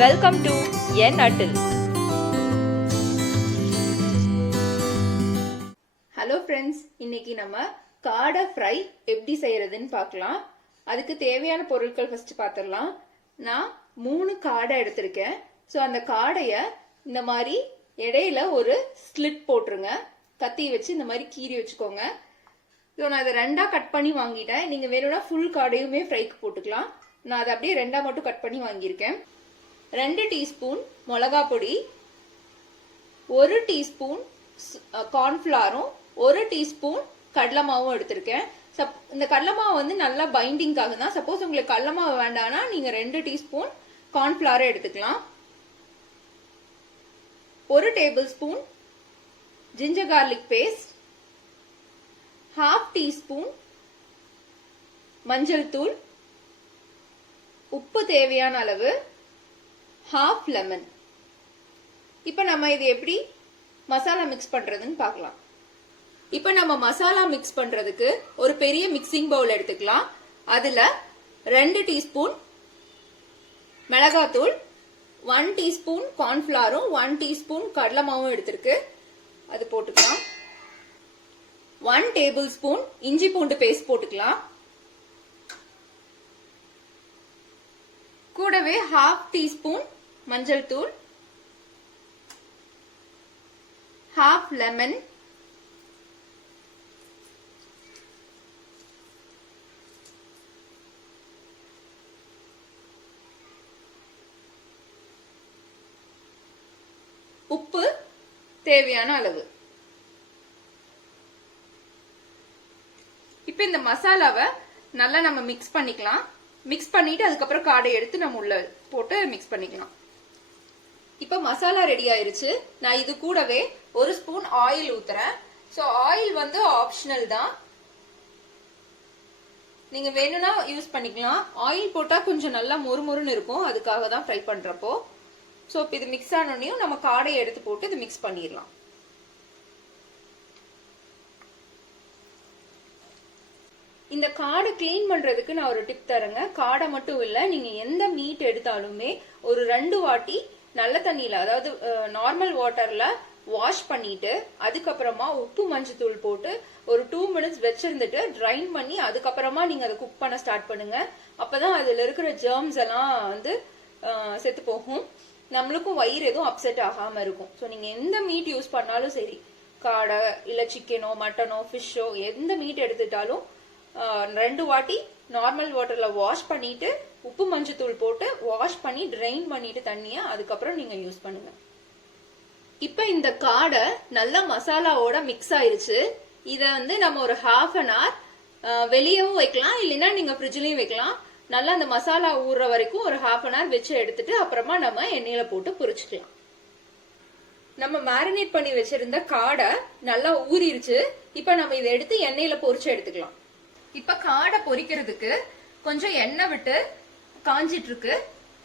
Welcome to N அட்டில். Hello friends, இன்னைக்கு நம்ம காடை ஃப்ரை எப்படி செய்யறதுன்னு பார்க்கலாம். அதுக்கு தேவையான பொருட்கள் ஃபர்ஸ்ட் பார்த்துடலாம். நான் 3 காடை எடுத்திருக்கேன். ஸோ அந்த காடையை இந்த மாதிரி இடையில ஒரு ஸ்லிட் போட்டுருங்க. கத்தி வச்சு இந்த மாதிரி கீறி வச்சுக்கோங்க. ஸோ நான் அதை 2ஆ கட் பண்ணி வாங்கிட்டேன். நீங்க வேணும்னா ஃபுல் காடையுமே ஃப்ரைக்கு போட்டுக்கலாம். நான் அதை அப்படியே 2ஆ மட்டும் கட் பண்ணி வாங்கியிருக்கேன். 2 டீஸ்பூன் மிளகா பொடி, 1 டீஸ்பூன் கார்ன்ஃபிளவரும், 1 டீஸ்பூன் கடலை மாவும் எடுத்திருக்கேன். இந்த கடலை மாவு வந்து நல்லா பைண்டிங்காக தான். சப்போஸ் உங்களுக்கு கடலை மாவு வேண்டாம்னா நீங்க 2 டீஸ்பூன் கார்ன்ஃபிளவரை எடுத்துக்கலாம். 1 tablespoon ginger garlic paste, 1/2 teaspoon மஞ்சள் தூள், உப்பு தேவையான அளவு, 1/2 லெமன். இப்ப நம்ம இது எப்படி மசாலா மிக்ஸ் பண்றதுன்னு பார்க்கலாம். இப்ப நம்ம மசாலா மிக்ஸ் பண்றதுக்கு ஒரு பெரிய மிக்சிங் பவுல் எடுத்துக்கலாம். அதுல 2 டீஸ்பூன் மிளகாத்தூள், 1 டீஸ்பூன் கார்ன்ஃபிளவரும், 1 டீஸ்பூன் கடலை மாவும் எடுத்திருக்கு. அது போட்டுக்கலாம். 1 டேபிள் ஸ்பூன் இஞ்சி பூண்டு பேஸ்ட் போட்டுக்கலாம். கூடவே 1/2 டீஸ்பூன் மஞ்சள் தூள், 1/2 லெமன், உப்பு தேவையான அளவு. இப்ப இந்த மசாலாவை நல்லா நம்ம மிக்ஸ் பண்ணிக்கலாம். மிக்ஸ் பண்ணிட்டு அதுக்கப்புறம் காடை எடுத்து நம்ம உள்ள போட்டு மிக்ஸ் பண்ணிக்கலாம். இப்ப மசாலா ரெடி ஆயிருச்சு. நான் இது கூடவே 1 ஸ்பூன் ஆயில் ஊத்துறேன். சோ ஆயில் வந்து ஆப்ஷனல் தான், நீங்க வேணும்னா யூஸ் பண்ணிக்கலாம். ஆயில் போட்டா கொஞ்சம் நல்லா மொறுமொறுன்னு இருக்கும், அதுக்காக தான் ஃப்ரை பண்றப்போ. சோ இப்ப இது மிக்ஸ் ஆனோனையும் நம்ம காடையை எடுத்து போட்டு இது மிக்ஸ் பண்ணிடலாம். இந்த காடை கிளீன் பண்றதுக்கு நான் ஒரு டிப் தரேங்க. காடை மட்டும் இல்ல, நீங்க எந்த மீட் எடுத்தாலுமே ஒரு 2 வாட்டி நல்ல தண்ணியில, அதாவது நார்மல் வாட்டர்ல வாஷ் பண்ணிட்டு அதுக்கப்புறமா உப்பு மஞ்சத்தூள் போட்டு ஒரு 2 மினிட்ஸ் வச்சிருந்துட்டு ட்ரைன் பண்ணி அதுக்கப்புறமா நீங்க அதை குக் பண்ண ஸ்டார்ட் பண்ணுங்க. அப்பதான் அதுல இருக்கிற ஜெர்ம்ஸ் எல்லாம் வந்து செத்து போகும். நம்மளுக்கும் வயிறு எதுவும் அப்செட் ஆகாம இருக்கும். ஸோ நீங்க எந்த மீட் யூஸ் பண்ணாலும் சரி, காடை இல்ல சிக்கனோ மட்டனோ ஃபிஷ்ஷோ எந்த மீட் எடுத்துட்டாலும் 2 வாட்டி நார்மல் வாட்டர்ல வாஷ் பண்ணிட்டு உப்பு மஞ்சத்தூள் போட்டு வாஷ் பண்ணி ட்ரைன் பண்ணிட்டு தண்ணிய அதுக்கப்புறம் நீங்க யூஸ் பண்ணுங்க. இப்ப இந்த காடை நல்லா மசாலாவோட மிக்ஸ் ஆயிருச்சு. இத வந்து நம்ம ஒரு 1/2 an hour வெளியவும் வைக்கலாம், இல்லைன்னா நீங்க ஃப்ரிட்ஜ்லயும் வைக்கலாம். நல்லா அந்த மசாலா ஊறுற வரைக்கும் ஒரு 1/2 an hour வச்சு எடுத்துட்டு அப்புறமா நம்ம எண்ணெயில போட்டு பொரிச்சுக்கலாம். நம்ம மேரினேட் பண்ணி வச்சிருந்த காடை நல்லா ஊறிடுச்சு. இப்ப நம்ம இதை எடுத்து எண்ணெயில பொரிச்சு எடுத்துக்கலாம். இப்ப காடை பொரிக்கிறதுக்கு கொஞ்சம் எண்ணெய் விட்டு காஞ்சிட்டு இருக்கு.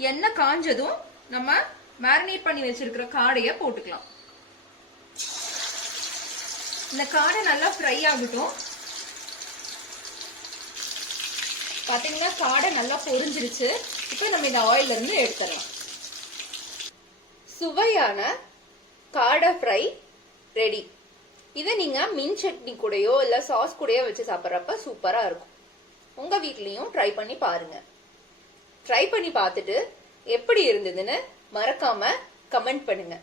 எண்ணெய் காஞ்சதும் நம்ம மேரினேட் பண்ணி வச்சிருக்கிற காடைய போட்டுக்கலாம். இந்த காடை நல்லா ஃப்ரை ஆகட்டும். பாத்தீங்கன்னா காடை நல்லா பொரிஞ்சிருச்சு. இப்ப நம்ம இந்த ஆயில்ல இருந்து எடுத்துடலாம். சுவையான காடை ஃப்ரை ரெடி. இதை நீங்க மின் சட்னி கூடயோ இல்ல சாஸ் கூடயோ வச்சு சாப்பிட்றப்ப சூப்பரா இருக்கும். உங்க வீட்லயும் ட்ரை பண்ணி பாருங்க. ட்ரை பண்ணி பார்த்துட்டு எப்படி இருந்ததுன்னு மறக்காம கமெண்ட் பண்ணுங்க.